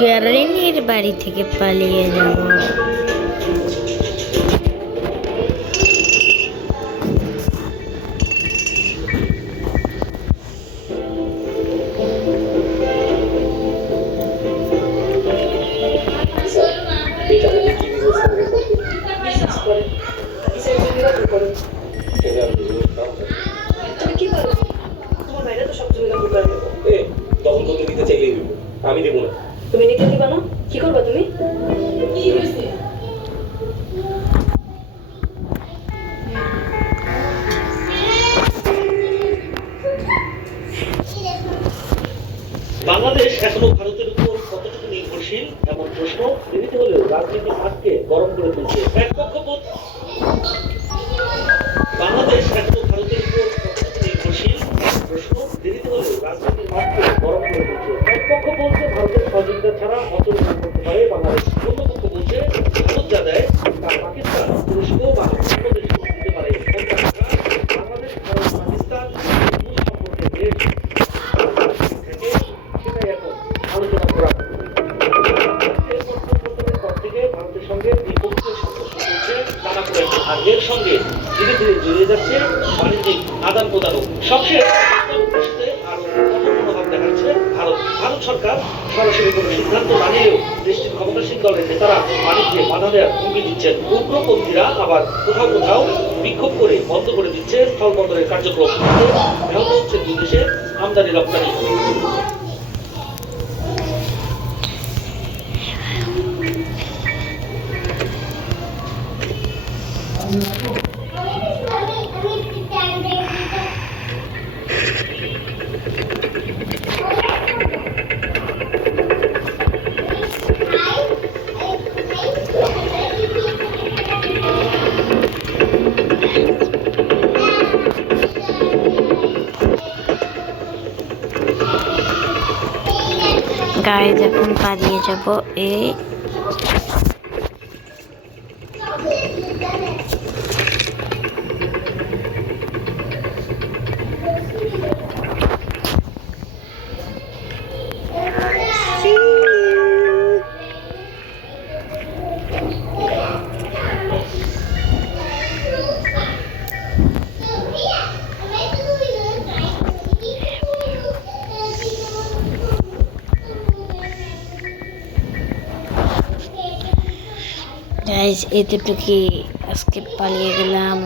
গ্যারেন্টির বাড়ি থেকে পালিয়ে যাব। আমি দেবো না। তুমি নিতে দিবা না? কি করবা তুমি? বাংলাদেশ এখনো ভারতের উপর কতটুকু নির্ভরশীল এমন প্রশ্ন দেরিতে হলেও রাজনীতির মাঠকে গরম করে তুলছে এক পক্ষপাত। বাংলাদেশ এখনো ভারতের উপর কতটুকু নির্ভরশীল প্রশ্ন দেরিতে হলেও রাজনীতির মাঠকে গরম করে তুলছে এক পক্ষ বলছে ভারতের সহযোগিতা ছাড়া অচল হয়ে পড়তে পারে বাংলাদেশ, অন্য পক্ষ বলছে ভারত যা দেয় তা পাকিস্তান তুরস্ক বা অন্য দেশ দিতে পারে। বাংলাদেশ ভারত পাকিস্তান সম্পর্কে দেশ থেকে সেটাই এখন আলোচনা করা পর থেকে ভারতের সঙ্গে দ্বিপক্ষীয় সম্পর্ক চলছে টানা পড়ে, আর এর সঙ্গে ধীরে ধীরে জড়িয়ে যাচ্ছে বাণিজ্যিক আদান প্রদানও। সবশেষ আরো কঠোর মনোভাব দেখাচ্ছে ভারত সরকার সরাসরি কোনো সিদ্ধান্ত না নিলেও দেশটির ক্ষমতাসীন দলের নেতারা বাণিজ্যে বাধা দেওয়ার হুমকি দিচ্ছেন। উগ্রপন্থীরা আবার কোথাও কোথাও বিক্ষোভ করে বন্ধ করে দিচ্ছে স্থলবন্দরের কার্যক্রম। ব্যাহত হচ্ছে দুই দেশের আমদানি রপ্তানি। গাইজ এখন পালিয়ে যাব। এই গাইজ এতটুকু আজকে পালিয়ে গেলাম।